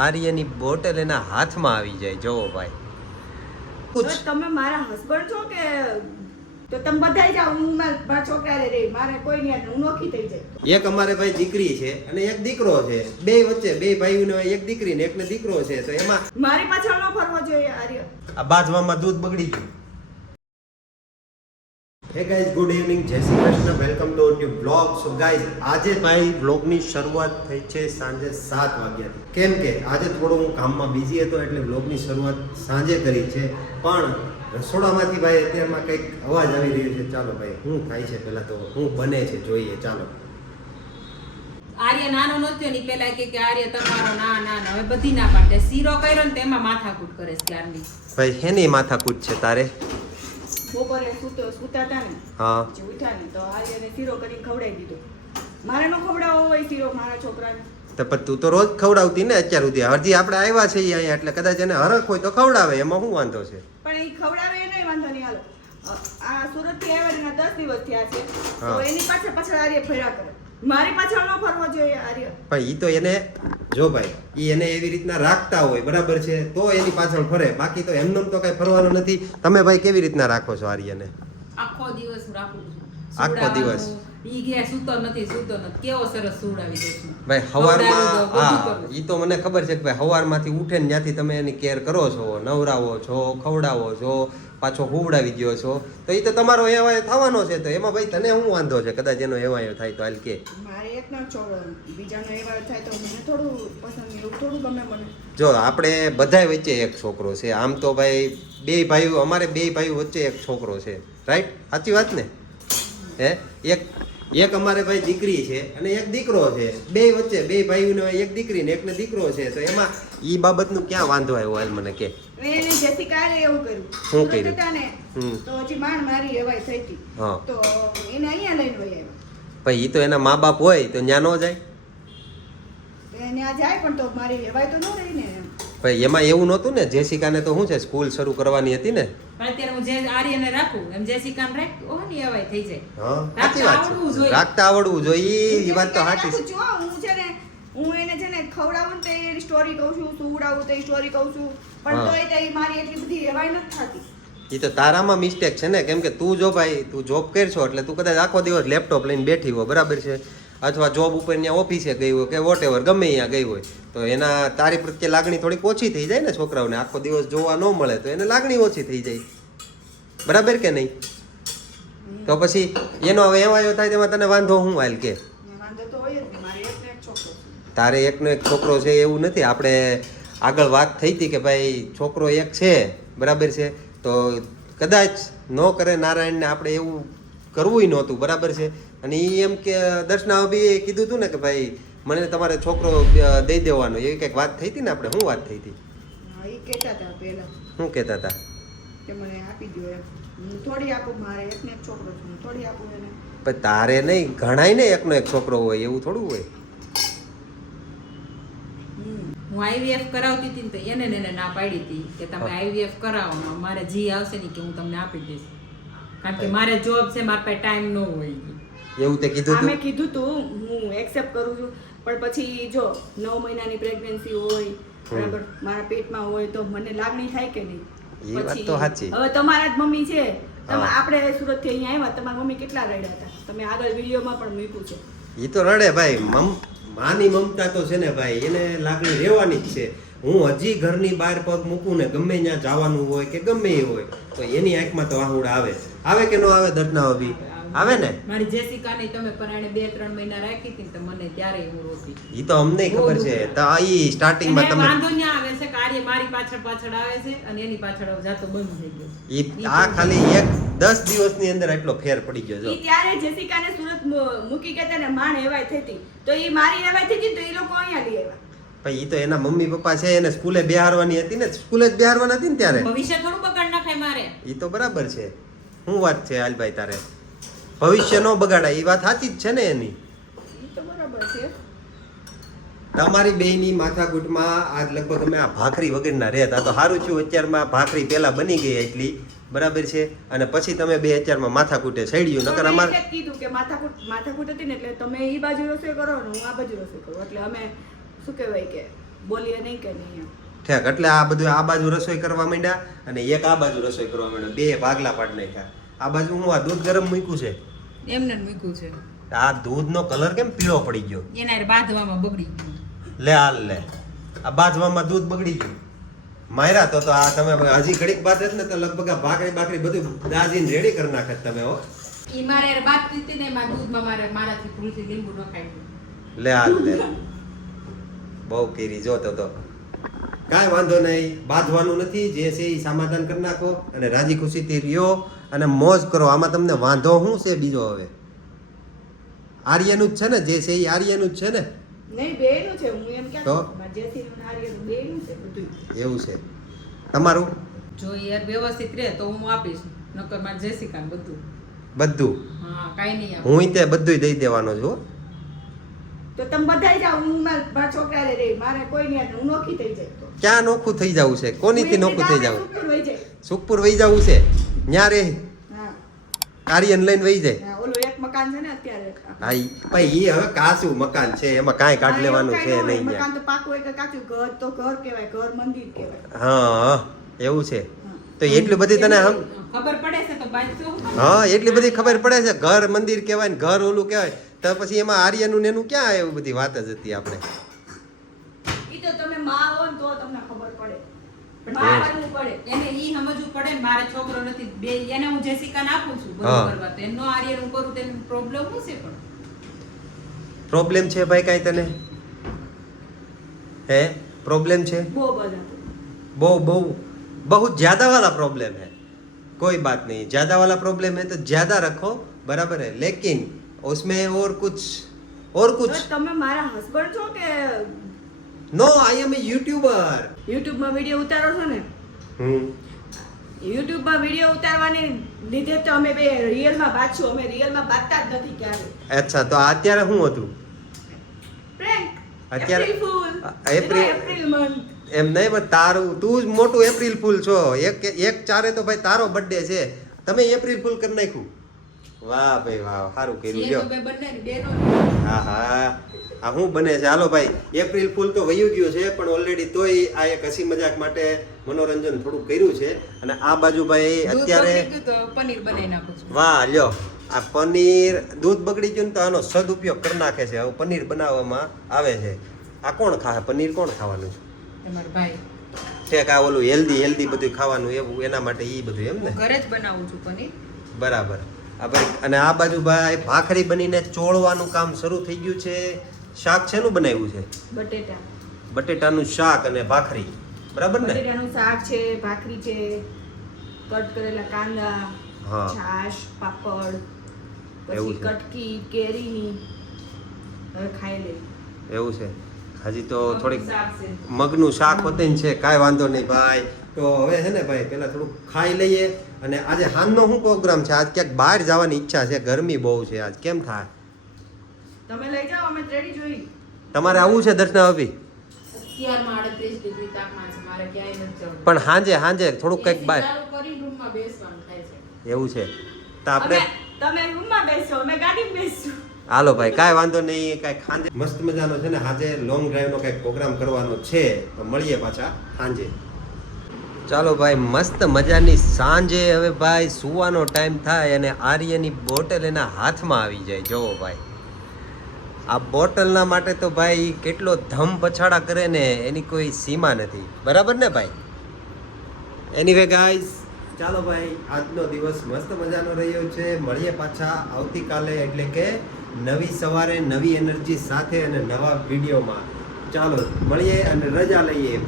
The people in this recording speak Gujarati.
આર્યની બોટલ એના હાથમાં આવી જાય. જોવો ભાઈ, તમે મારા હસબન્ડ છો કે તો તમે બધાય જાઓ, હું મારા છોકરા રે મારે કોઈ નહીં, હું નોખી થઈ જાય. એક અમારે ભાઈ દીકરી છે અને એક દીકરો છે. બે વચ્ચે બે ભાઈઓને એક દીકરી ને એકને દીકરો છે. તો એમાં મારી પાછળ ન ફરવો જોઈએ આર્ય. આ બાજવામાં દૂધ બગડી ગયું. હે ગાઈઝ, ગુડ ઇવનિંગ, જય Shri Krishna, welcome to new blog. So guys, આજે ભાઈ બ્લોગની શરૂઆત થઈ છે સાંજે 7 વાગ્યાથી. કેમ કે આજે થોડો હું કામમાં બિઝી હતો એટલે બ્લોગની શરૂઆત સાંજે કરી છે. પણ રસોડામાંથી ભાઈ અત્યારમાં કંઈક અવાજ આવી રહ્યો છે. ચાલો ભાઈ, શું થાય છે પહેલા તો શું બને છે જોઈએ. ચાલો. આર્ય નાનો નહોતો ને પેલા કે આર્ય તમારો ના ના ના, હવે બધી ના પાડે. શીરો કર્યો ને તેમાં માથાકૂટ કરે છે ત્યારની. ભાઈ હેની માથાકૂટ છે તારે? બપોરે સુતા હતા ને, હા, ઉઠ્યા ને તો આર્યને શીરો કરી ખવડાવી દીધો. મારે નો ખવડાવો હોય શીરો મારા છોકરાને. તો પણ તું તો રોજ ખવડાવતી ને અત્યાર સુધી. હજી આપણે આવ્યા છીએ અહીંયા એટલે કદાચ એને હરખ હોય તો ખવડાવે, એમાં શું વાંધો છે? પણ એ ખવડાવે એ નહીં, વાંધો નહીં. હાલો, આ સુરત થી આવ્યા એના 10 દિવસ થયા છે, તો એની પાછળ આર્ય ફર્યા કરે. મારી પાછળ ન ફરવો જોઈએ આર્ય. પણ ઈ તો એને જો ભાઈ, ઈ એને એવી રીતના રાખતા હોય, બરાબર છે, તો એની પાછળ ફરે. બાકી તો એમનેમ તો કઈ ફરવાનું નથી. તમે ભાઈ કેવી રીતના રાખો છો આર્યને? આખો દિવસ હું રાખું છું. આખો દિવસ ઈ ગયા સૂતો નથી. કેવો સરસ સુવડાવી દઉં છું ભાઈ સવારમાં. હા, ઈ તો મને ખબર છે કે ભાઈ સવારમાંથી ઉઠે ને જ્યાંથી તમે એની કેર કરો છો, નવરાવો છો, ખવડાવો છો, પાછો હુવડાવી દો છો, તો ઈ તો તમારો એવાય થવાનો છે. તો એમાં ભાઈ તને શું વાંધો છે? કદાચ એનો એવાય થાય તો હાલ કે મારે એકનો છોકરો, બીજાનો એવાય થાય તો મને થોડું પસંદ, એવું થોડું ગમે મને. જો આપણે બધાય વચ્ચે એક છોકરો છે. આમ તો ભાઈ બે ભાઈઓ, અમારે બે ભાઈઓ વચ્ચે એક છોકરો છે. રાઈટ? સાચી વાત ને? હે, એક અમારે ભાઈ દીકરી છે અને એક દીકરો છે. બે વચ્ચે બે ભાઈઓને એક દીકરી ને એકને દીકરો છે. તો એમાં ઈ બાબતનું ક્યાં વાંધો આવ્યો? હાલ મને કે. એને જેસિકાએ એવું કર્યું. શું કર્યું? હતા ને તો હજી મારી એવાય થઈ હતી. હા, તો એને અહીંયા લઈને વઈ આવ્યા. ભાઈ ઈ તો એના મા બાપ હોય તો ન્યા નો જાય. એને આ જાય પણ તો મારી એવાય તો ન રહી ને એમ. ભાઈ એમાં એવું નહોતું ને. જેસિકાને તો શું છે, સ્કૂલ શરૂ કરવાની હતી ને. પણ અત્યારે હું જે આર્યને રાખું એમ જેસિકાને રાખું, ઓહ ની એવાય થઈ જાય. હા, સાચી વાત છે. રાખતા આવડવું જોઈએ. ઈ વાત તો સાચી છે. હું છે ને, હું એને છે ને ખવડાવું ને તો એની સ્ટોરી કહું છું, સુવડાવું તો એ સ્ટોરી કહું છું, પણ તોય તે મારી એટલી બધી એવાય નથી થતી. એ તો તારામાં મિસ્ટેક છે ને. કેમ કે તું જો ભાઈ, તું જોબ કરશો એટલે તું કદાચ આખો દિવસ લેપટોપ લઈને બેઠી હોય, બરાબર છે, અથવા જોબ ઉપર ત્યાં ઓફિસે ગઈ હોય કે વોટ એવર ગમે ત્યાં ગઈ હોય, તો એના તારી પ્રત્યે લાગણી થોડીક ઓછી થઈ જાય ને. છોકરાઓને આખો દિવસ જોવા ન મળે તો એને લાગણી ઓછી થઈ જાય, બરાબર કે નહીં? તો પછી એનો હવે એવાયો થાય તેમાં તને વાંધો શું? હાલ કે વાંધો તો હોય જ ને, મારે એકનો એક છોકરો. તારે એકનો એક છોકરો છે એવું નથી. આપણે આગળ વાત થઈ હતી કે ભાઈ છોકરો એક છે, બરાબર છે, તો કદાચ ન કરે નારાયણને આપણે એવું કરવું નહોતું, બરાબર છે. અને એ એમ કે દર્શના બી કીધું હતું ને કે ભાઈ મને તમારે છોકરો દઈ દેવાનો, એવી કંઈક વાત થઈ હતી ને આપણે. શું વાત થઈ હતી? એ કહેતા હતા પહેલા. શું કહેતા હતા? કે મને આપી દો એમ. હું થોડી આપું, મારે એકને એક છોકરો છે, હું થોડી આપું એને. પણ તારે નહીં, ઘણાય ને એકનો એક છોકરો હોય, એવું થોડું હોય. હું આઈવીએફ કરાવતી હતી ને તો એને ના પાડી હતી કે તમે આઈવીએફ કરાવો, મારે જી આવશે ને કે હું તમને આપી દઈશ, કારણ કે મારે જોબ છે, મારા પાસે ટાઈમ ન હોય. એવું તે કીધું મેં હતું? કીધું તું, હું એક્સેપ્ટ કરું છું, પણ પછી જો 9 મહિનાની પ્રેગ્નન્સી હોય, બરાબર, મારા પેટમાં હોય તો મને લાગણી થાય કે નહીં? એ વાત તો સાચી. હવે તમારા જ મમ્મી છે, આપણે સુરત થી અહીંયા આવ્યા, તમારા મમ્મી કેટલા રડ્યા હતા, તમે આગળ વિડીયોમાં પણ મૂક્યું છે. એ તો રડે ભાઈ. માની મમતા તો છે ને ભાઈ, એને લાગણી રહેવાની જ છે. હું હજી ઘરની બહાર પગ મૂકું ને ગમે ત્યાં જવાનું હોય કે ગમે એ હોય તો એની આંખમાં તો આહુડા આવે કે ન આવે? દર્શના બી આવે ને. મારી જેસિકાને તમે પરાણે 2-3 મહિના રાખી હતી તો મને ત્યારે હું રોતી. ઈ તો અમને ખબર છે. તો ઈ સ્ટાર્ટિંગમાં તમે વાંધો ન્યા આવે છે, કાર્ય મારી પાછળ આવે છે અને એની પાછળ જાતો બંધ થઈ ગયો. ઈ આ ખાલી 10 દિવસની અંદર એટલો ફેર પડી ગયો. જો ઈ ત્યારે જેસિકાને સુરત મૂકી ગયા ને માણ એવાય થતી, તો ઈ મારી એવાય થતી તો ઈ લોકો અહીંયા લઈ આવ્યા. ભાઈ ઈ તો એના મમ્મી પપ્પા છે, એને સ્કૂલે બેહારવાની હતી ને, સ્કૂલે જ બેહારવાની હતી ને ત્યારે. ભવિષ્ય થોડું બગાડ નાખાય મારે. ઈ તો બરાબર છે. શું વાત છે હાલભાઈ તારે? ભવિષ્ય નો બગાડાય, એ વાત સાચી જ છે ને એની. ઈ તો બરાબર છે. તમારી બેયની માથાકૂટમાં આજ લગભગ અમે આ ભાખરી વગરના રહેતા. તો સારું થયું અત્યારમાં ભાખરી પહેલા બની ગઈ એટલી, બરાબર છે, અને પછી તમે બે અત્યારમાં માથાકૂટે સડ્યું. નકર અમારે કીધું કે માથાકૂટ હતી ને એટલે તમે ઈ બાજુ રસોઈ કરો ને હું આ બાજુ રસોઈ કરું, એટલે અમે શું કહેવાય કે બોલીએ નહીં કે નહીં એમ. ઠેક એટલે આ બધું આ બાજુ રસોઈ કરવા માંડ્યા અને એક આ બાજુ રસોઈ કરવા માંડ્યા, બે ભાગલા પાડી નાખ્યા. આ બાજુ હું આ દૂધ ગરમ મૂક્યું છે, એમને જ મૂક્યું છે. આ દૂધનો કલર કેમ પીળો પડી ગયો? એના હારે બાંધવામાં બગડી ગયું. લે હાલ લે, આ બાજવામાં દૂધ બગડી ગયું. માર્યા તો આ તમે હજી ઘડીક બાદ ને તો લગભગ આ ભાખરી બાખરી બધું દાજીને રેડી કરી નાખે તમે હો. ઈ મારે હારે બાત હતી ને એમાં દૂધમાં મારાથી ભૂલથી લીંબુ નખાઈ ગયું. લે હાલ લે, બહુ કેરી જોતો તો. કાંઈ વાંધો નહીં, બાંધવાનું નથી, જે છે એ સમાધાન કરી નાખો અને રાજી ખુશીથી રહ્યો અને મોજ કરો. આમાં તમને વાંધો શું છે બીજો? હવે આર્યનું જ છે ને, જે છે એ આર્યનું જ છે ને. નહીં, બેયનું છે. હું એમ ક્યાં તો? કહું? મારે જેથી હું નારિયેળ બેયનું છે બધું. એવું છે તમારું જો યાર વ્યવસ્થિત રહે તો હું આપીશ, નકર મારે જેસિકા બધું. બધું? હા, કાઈ નહીં આપે. હું તે બધું દઈ દેવાનો છું હો. તો તમે બધાય જાઓ, હું મારા છોકરાને રહી, મારે કોઈ નહીં, હું નોખી થઈ જાય તો. ક્યાં નોખું થઈ જવું છે? કોનીથી નોખું થઈ જવું? સુખપુર વહી જાય. સુખપુર વહી જવું છે? ન્યા રે હા, આર્યન લઈને વહી જાય. હા, ઓલું એક મકાન છે ને અત્યારે. હા ભાઈ, એ હવે કાચું મકાન છે, એમાં કાંઈ કાઢ હા, લેવાનું એવું છે કાંઈ ન હોય. નહીં. મકાન તો પાકું હોય કે કાચું. ઘર તો ઘર કહેવાય, ઘર મંદિર કહેવાય. હા એવું છે. તો એટલી બધી તને આમ ખબર પડે છે તો બાજુ હા એટલી બધી ખબર પડે છે, ઘર મંદિર કહેવાય ને ઘર ઓલું કહેવાય, તો પછી એમાં આર્યનું ને એનું ક્યાં એવું બધી વાત જ હતી આપણે. ઈ તો તમે માં હો ને તો તમને ખબર પડે. માં બનવું પડે. એને ઈ સમજવું પડે ને મારે છોકરો નથી, બે એને હું જેસિકાને આપું છું હા. બધું કરવા, તો એનો આર્યન હું કરું તો પ્રોબ્લેમ શું છે? પણ પ્રોબ્લેમ છે ભાઈ કાંઈ તને? હે प्रॉब्लम है? બહુ બધા. बहुत ज्यादा वाला प्रॉब्लम है. कोई बात नहीं, ज्यादा वाला प्रॉब्लम है तो ज्यादा रखो, बराबर है, लेकिन उसमें और कुछ તો તમે મારા હસબન્ડ છો કે no I am a YouTuber. YouTube માં વિડિયો ઉતારો છો ને? YouTube માં વિડિયો ઉતારવાની લીધે તો અમે બે રિયલ માં બાતશું. અમે રિયલ માં બાતતા જ નથી ક્યારે. अच्छा तो અત્યારે શું હતું? પ્રેન્ક. અત્યારે April fool. April April month. એમ નહીં, પણ તારું તું જ મોટું એપ્રિલ ફૂલ છો. એક ચારે તો ભાઈ તારો બર્થડે છે, તમે એપ્રિલ ફૂલ કરી નાખ્યું. વાહ ભાઈ વાહ, સારું કર્યું એ લ્યો. તો બે બંને બેનો હા હા, આ શું બને છે? હાલો ભાઈ, એપ્રિલ ફૂલ તો વયું ગયું છે, પણ ઓલરેડી તોય આ એક હસી મજાક માટે મનોરંજન થોડું કર્યું છે. અને આ બાજુ ભાઈ અત્યારે તો પનીર બનાવી નાખું છું. વાહ લ્યો, આ પનીર દૂધ બગડી ગયું ને તો આનો સદુપયોગ કરી નાખે છે. હવે પનીર બનાવવામાં આવે છે. આ કોણ ખાય પનીર? કોણ ખાવાનું છે? તમારો ભાઈ ઠેક આ ઓલું હેલ્ધી બધું ખાવાનું એવું, એના માટે ઈ બધું એમ ને? ઘરે જ બનાવું છું પનીર. બરાબર. આ ભાઈ અને આ બાજુ ભાઈ ભાખરી બનીને ચોળવાનું કામ શરૂ થઈ ગયું છે. શાક શેનું બનાવ્યું છે? બટેટા. બટેટાનું શાક અને ભાખરી, બરાબર ને? બટેટાનું શાક છે, ભાખરી છે, કટ કરેલા કાંદા, હા. છાશ, પાપડ, એવું પછી છે. કટકી કેરીની. હવે ખાઈ લે. એવું છે. હજી તો થોડીક શાક છે. મગનું શાક હોતે ને છે, કાંઈ વાંધો નહીં ભાઈ. તો હવે છે ને ભાઈ પહેલા થોડુંક ખાઈ લઈએ. અને આજે હાનનો શું પ્રોગ્રામ છે? આજ ક્યાંક બહાર જવાની ઈચ્છા છે, ગરમી બહુ છે આજ. કેમ થાય? તમે લઈ જાઓ, અમે રેડી જોઈ. તમારે આવું છે દર્શના ભાભી? અત્યારમાં 38 ડિગ્રી તાપમાન છે, મારે ક્યાંય નથી જવું. પણ સાંજે થોડુંક કંઈક AC બહાર ચાલુ કરી રૂમમાં બેસવાનું થાય છે. એવું છે તો આપણે તમે રૂમમાં બેસો, અમે ગાડીમાં બેસશું. હાલો ભાઈ, કાંઈ વાંધો નહીં. કાંઈક સાંજે મસ્ત મજાનો છે ને સાંજે લોંગ ડ્રાઈવનો કંઈક પ્રોગ્રામ કરવાનો છે, તો મળીએ પાછા સાંજે. ચાલો ભાઈ, મસ્ત મજાની સાંજે હવે ભાઈ સુવાનો ટાઈમ થાય અને આર્યની બોટલ એના હાથમાં આવી જાય. જોવો ભાઈ, આ બોટલના માટે તો ભાઈ કેટલો ધમ પછાડા કરે ને એની કોઈ સીમા નથી, બરાબર ને ભાઈ? એનીવે ગાઈઝ, ચાલો ભાઈ, આજનો દિવસ મસ્ત મજાનો રહ્યો છે. મળીએ પાછા આવતીકાલે, એટલે કે નવી સવારે નવી એનર્જી સાથે અને નવા વિડીયોમાં. ચાલો મળીએ અને રજા લઈએ.